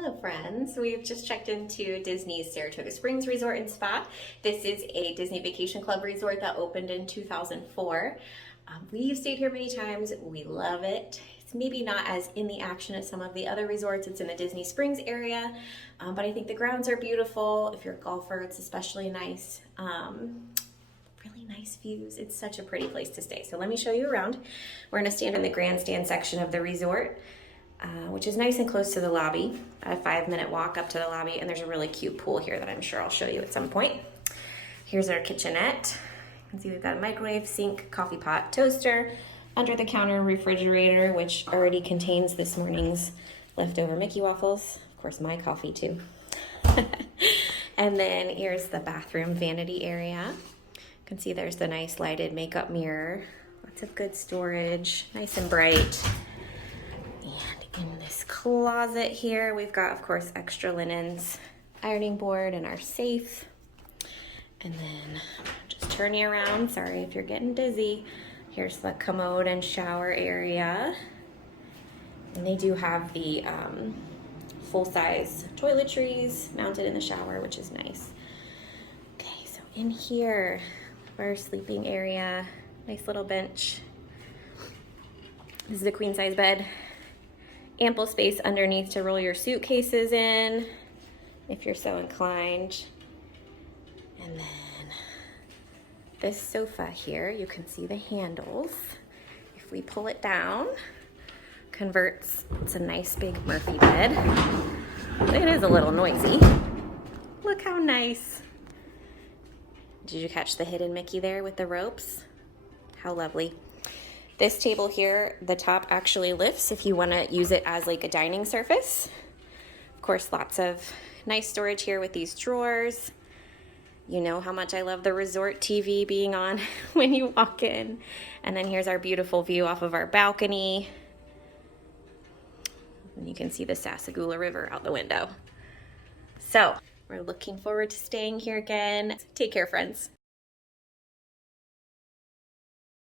Hello friends, we've just checked into Disney's Saratoga Springs Resort and Spa. This is a Disney Vacation Club resort that opened in 2004. We've stayed here many times, we love it. It's maybe not as in the action as some of the other resorts. It's in the Disney Springs area, but I think the grounds are beautiful. If you're a golfer, it's especially nice. Really nice views. It's such a pretty place to stay. So let me show you around. We're gonna stand in the grandstand section of the resort, which is nice and close to the lobby. A 5-minute walk up to the lobby, and there's a really cute pool here that I'm sure I'll show you at some point. Here's our kitchenette. You can see we've got a microwave, sink, coffee pot, toaster, under the counter refrigerator, which already contains this morning's leftover Mickey waffles. Of course, my coffee too. And then here's the bathroom vanity area. You can see there's the nice lighted makeup mirror. Lots of good storage, nice and bright. And in this closet here, we've got, of course, extra linens, ironing board, and our safe. And then just turn you around. Sorry if you're getting dizzy. Here's the commode and shower area. And they do have the full-size toiletries mounted in the shower, which is nice. Okay, so in here, our sleeping area, nice little bench. This is a queen-size bed. Ample space underneath to roll your suitcases in, if you're so inclined. And then this sofa here, you can see the handles. If we pull it down, converts, it's a nice big Murphy bed. It is a little noisy. Look how nice. Did you catch the hidden Mickey there with the ropes? How lovely. This table here, the top actually lifts if you want to use it as like a dining surface. Of course, lots of nice storage here with these drawers. You know how much I love the resort TV being on when you walk in. And then here's our beautiful view off of our balcony. And you can see the Sassagoula River out the window. So we're looking forward to staying here again. Take care, friends.